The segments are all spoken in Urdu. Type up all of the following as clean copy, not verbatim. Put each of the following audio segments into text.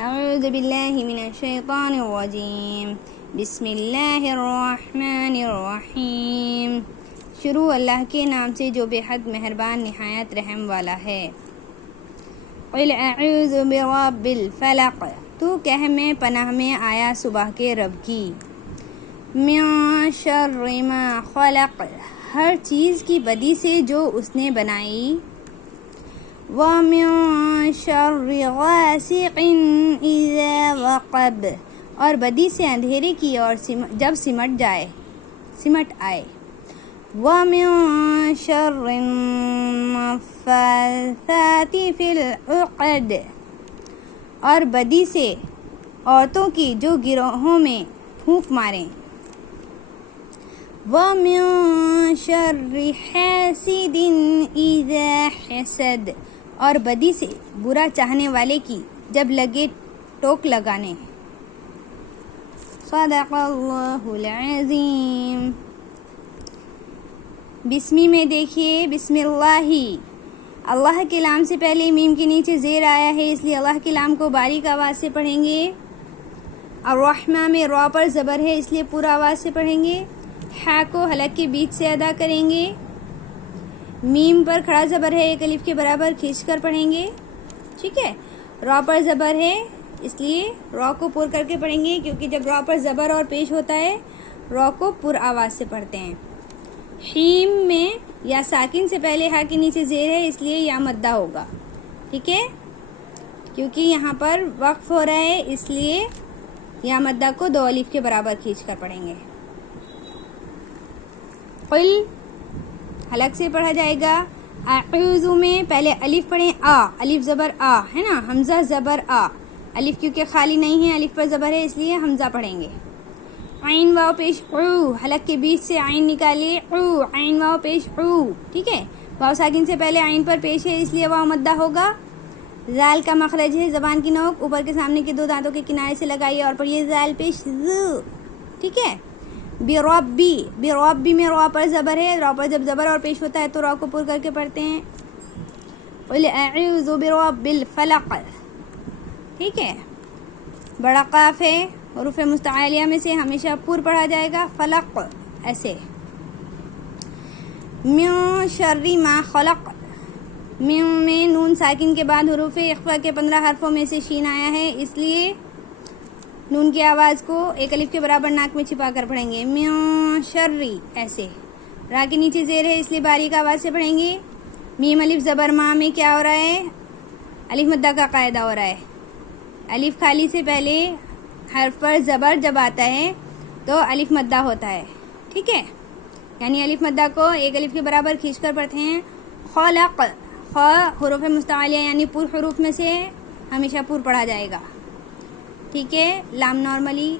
اعوذ باللہ من الشیطان الرجیم بسم اللہ الرحمن الرحیم۔ شروع اللہ کے نام سے جو بے حد مہربان نہایت رحم والا ہے۔ قل اعوذ برب الفلق، تو کہہ میں پناہ میں آیا صبح کے رب کی۔ من شر ما خلق، ہر چیز کی بدی سے جو اس نے بنائی۔ وَمِن شَرِّ غَاسِقٍ إِذَا وَقَبَ، اور بدی سے اندھیرے کی اور جب سمٹ آئے۔ وَمِن شَرِّ النَّفَّاثَاتِ فِي الْعُقَدِ، اور بدی سے عورتوں کی جو گروہوں میں پھونک ماریں۔ وَمِن شَرِّ حَاسِدٍ إِذَا حَسَدَ، اور بدی سے برا چاہنے والے کی جب لگے ٹوک لگانے۔ صدق اللہ العظیم۔ بسمی میں دیکھیے بسم اللہ، اللہ کے نام سے پہلے میم کے نیچے زیر آیا ہے، اس لیے اللہ کے نام کو باریک آواز سے پڑھیں گے۔ الرحمن میں را پر زبر ہے، اس لیے پورا آواز سے پڑھیں گے۔ ہا کو حلق کے بیچ سے ادا کریں گے۔ میم پر کھڑا زبر ہے، ایک الف کے برابر کھینچ کر پڑھیں گے، ٹھیک ہے۔ را پر زبر ہے، اس لیے را کو پر کر کے پڑھیں گے، کیونکہ جب را پر زبر اور پیش ہوتا ہے را کو پر آواز سے پڑھتے ہیں۔ حیم میں یا ساکن سے پہلے ہا کے نیچے زیر ہے، اس لیے یا مدہ ہوگا، ٹھیک ہے، کیونکہ یہاں پر وقف ہو رہا ہے، اس لیے یا مدہ کو دو الف کے برابر کھینچ کر پڑھیں گے۔ قل حلق سے پڑھا جائے گا۔ اعوذ میں پہلے الف پڑھیں، الف زبر ہے نا، حمزہ زبر الف کیونکہ خالی نہیں ہے، الف پر زبر ہے، اس لیے حمزہ پڑھیں گے۔ عین واو پیش حلق کے بیچ سے عین نکالیے، عین واو پیش ٹھیک ہے۔ واو ساکن سے پہلے عین پر پیش ہے، اس لیے واو مدہ ہوگا۔ زال کا مخرج ہے، زبان کی نوک اوپر کے سامنے کے دو دانتوں کے کنارے سے لگائیے اور پڑھیے زال پیش ز، ٹھیک ہے۔ بربی میں را پر زبر ہے، را پر جب زبر اور پیش ہوتا ہے تو را کو پر کر کے پڑھتے ہیں۔ قل اعوذ برب الفلق، ٹھیک ہے۔ بڑا قاف ہے، حروف مستعلیہ میں سے ہمیشہ پر پڑھا جائے گا، فلق ایسے۔ من شر ما خلق، من میں نون ساکن کے بعد حروف اخفا کے 15 حرفوں میں سے شین آیا ہے، اس لیے نون کی آواز کو ایک الف کے برابر ناک میں چھپا کر پڑھیں گے۔ من شری ایسے۔ را کے نیچے زیر ہے، اس لیے باریک آواز سے پڑھیں گے۔ میم الف زبر ما میں کیا ہو رہا ہے؟ الف مدہ کا قاعدہ ہو رہا ہے۔ الف خالی سے پہلے حرف پر زبر جب آتا ہے تو الف مدہ ہوتا ہے، ٹھیک ہے، یعنی الف مدہ کو ایک الف کے برابر کھینچ کر پڑھتے ہیں۔ خلق، خا حروف مستعلیہ یعنی پر حروف میں سے ہمیشہ پر پڑھا جائے گا، ٹھیک ہے، لام نارملی،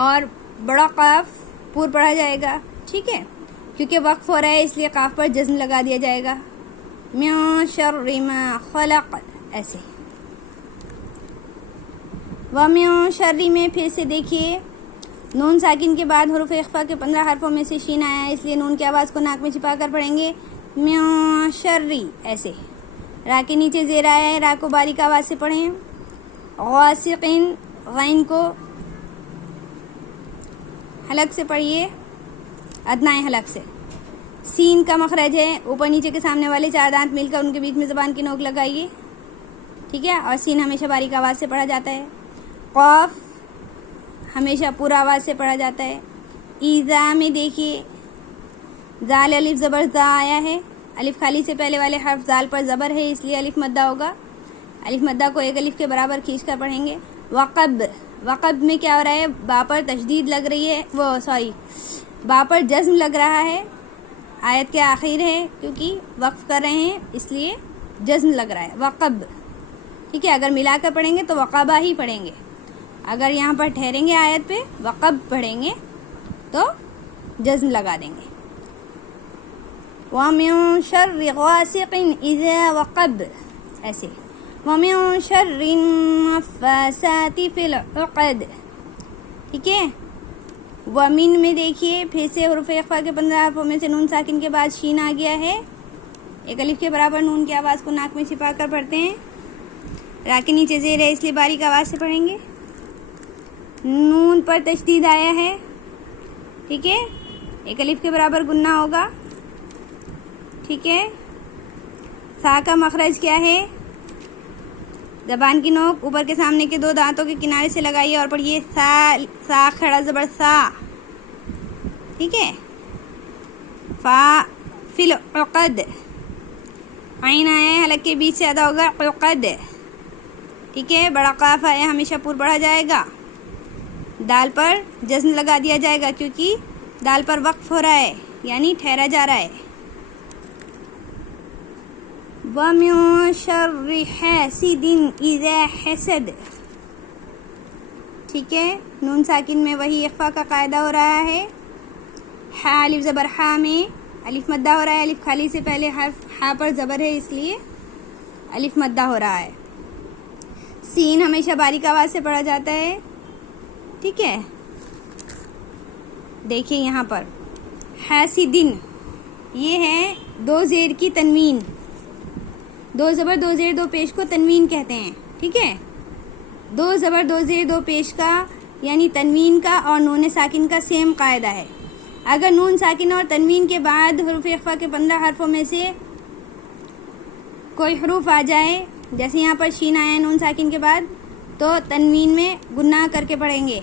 اور بڑا قاف پر پڑھا جائے گا، ٹھیک ہے، کیونکہ وقف ہو رہا ہے اس لیے قاف پر جزم لگا دیا جائے گا۔ من شر ما خلق ایسے۔ ومن شر میں پھر سے دیکھیے، نون ساکن کے بعد حروف اخفا کے 15 حرفوں میں سے شین آیا ہے، اس لیے نون کی آواز کو ناک میں چھپا کر پڑھیں گے۔ من شری ایسے۔ را کے نیچے زیر آیا ہے، را کو باریک آواز سے پڑھیں۔ غاسقین، غین کو حلق سے پڑھیے، ادنائے حلق سے۔ سین کا مخرج ہے، اوپر نیچے کے سامنے والے 4 دانت مل کر ان کے بیچ میں زبان کی نوک لگائیے، ٹھیک ہے، اور سین ہمیشہ باریک آواز سے پڑھا جاتا ہے۔ قاف ہمیشہ پورا آواز سے پڑھا جاتا ہے۔ ایزا میں دیکھیے، زال الف زبر زا آیا ہے، الف خالی سے پہلے والے حرف زال پر زبر ہے، اس لیے الف مدہ ہوگا۔ الف مدہ کو ایک الف کے برابر کھینچ کر پڑھیں گے۔ وقب، وقب میں کیا ہو رہا ہے؟ با پر تشدید لگ رہی ہے، با پر جزم لگ رہا ہے، آیت کے آخر ہے کیونکہ وقف کر رہے ہیں اس لیے جزم لگ رہا ہے۔ وقب، ٹھیک ہے، اگر ملا کر پڑھیں گے تو وقبہ ہی پڑھیں گے، اگر یہاں پر ٹھہریں گے آیت پہ وقب پڑھیں گے تو جزم لگا دیں گے۔ وَمِن شَرِّ غَاسِقٍ إِذَا وَقَبَ ایسے۔ وَمِن شَرِّ النَّفَّاثَاتِ فِي الْعُقَدِ، ٹھیک ہے۔ وَمِن میں دیکھیے پھر سے حروف اخفا کے 15 حرفوں میں سے نون ساکن کے بعد شین آ گیا ہے، ایک الف کے برابر نون کی آواز کو ناک میں چھپا کر پڑھتے ہیں۔ را کے نیچے زیر ہے اس لیے باریک آواز سے پڑھیں گے. نون پر تشدید آیا ہے. ٹھیک ہے, ایک الف کے برابر گننا ہوگا. ٹھیک ہے, سا کا مخرج کیا ہے؟ زبان کی نوک اوپر کے سامنے کے 2 دانتوں کے کنارے سے لگائیے اور پڑھیے سا. سا کھڑا زبر سا. ٹھیک ہے, فا فی العقد. عین آیا ہے حلق کے بیچ سے ادا ہوگا عقد. ٹھیک ہے, بڑا قاف آیا ہمیشہ پر پڑھا جائے گا. دال پر جزم لگا دیا جائے گا کیونکہ دال پر وقف ہو رہا ہے یعنی ٹھہرا جا رہا ہے. وَمِن شَرِّ حَاسِدٍ إِذَا حَسَدَ. ٹھیک ہے, نون ساکن میں وہی اخفا کا قاعدہ ہو رہا ہے. ہا الف زبر ہا میں الف مدہ ہو رہا ہے. الف خالی سے پہلے حرف ہا پر زبر ہے اس لیے الف مدہ ہو رہا ہے. سین ہمیشہ باریک آواز سے پڑھا جاتا ہے. ٹھیک ہے, دیکھیں یہاں پر حاسدن یہ ہے 2 زیر کی تنوین. 2 زبر 2 زیر 2 پیش کو تنوین کہتے ہیں. ٹھیک ہے, 2 زبر 2 زیر 2 پیش کا یعنی تنوین کا اور نون ساکن کا سیم قاعدہ ہے. اگر نون ساکن اور تنوین کے بعد حروف اخفا کے 15 حرفوں میں سے کوئی حروف آ جائے, جیسے یہاں پر شین آیا ہے نون ساکن کے بعد, تو تنوین میں گناہ کر کے پڑھیں گے.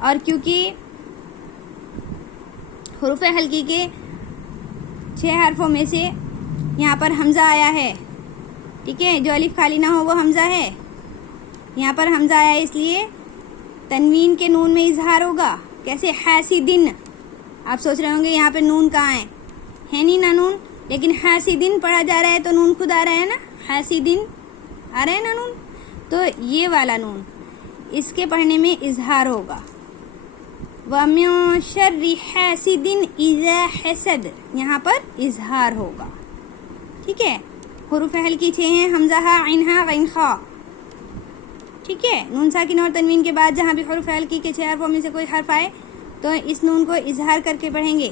اور کیونکہ حروف حلقی کے 6 حرفوں میں سے یہاں پر حمزہ آیا ہے. ٹھیک ہے, جو الف خالی نہ ہو وہ حمزہ ہے. یہاں پر حمزہ آیا ہے اس لیے تنوین کے نون میں اظہار ہوگا. کیسے؟ حاسدن. آپ سوچ رہے ہوں گے یہاں پہ نون کہاں ہے نہیں نا نون, لیکن حاسدن پڑھا جا رہا ہے تو نون خود آ رہا ہے نا. حاسدن آ رہا ہے نا نون, تو یہ والا نون اس کے پڑھنے میں اظہار ہوگا. وَمِن شَرِّ حَاسِدٍ إِذَا حَسَدَ یہاں پر اظہار ہوگا. ٹھیک ہے, حروف حلقی 6 ہیں, حمزہ ہا عین ہا غین خا. ٹھیک ہے, نون ساکن اور تنوین کے بعد جہاں بھی حروف حلقی کے 6 حرفوں میں سے کوئی حرف آئے تو اس نون کو اظہار کر کے پڑھیں گے.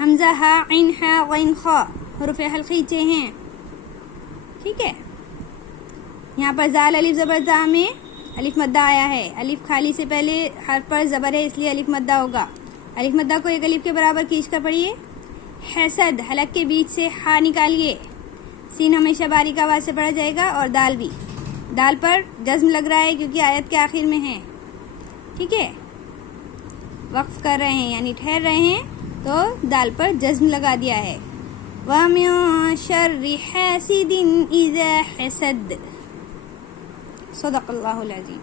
حمزہ ہا عین ہا غین خا حروف حلقی 6 ہیں. ٹھیک ہے, یہاں پر زال الف زبر زا میں الف مدہ آیا ہے. الف خالی سے پہلے حرف پر زبر ہے اس لیے الف مدہ ہوگا. الف مدہ کو ایک الف کے برابر کھینچ کر پڑھیے. حسد حلق کے بیچ سے ہا نکالیے. سین ہمیشہ باریک آواز سے پڑھا جائے گا اور دال بھی. دال پر جزم لگ رہا ہے کیونکہ آیت کے آخر میں ہے. ٹھیک ہے, وقف کر رہے ہیں یعنی ٹھہر رہے ہیں تو دال پر جزم لگا دیا ہے. وَمِن شَرِّ حَاسِدٍ إِذَا حَسَدَ. صدق اللہ العظیم.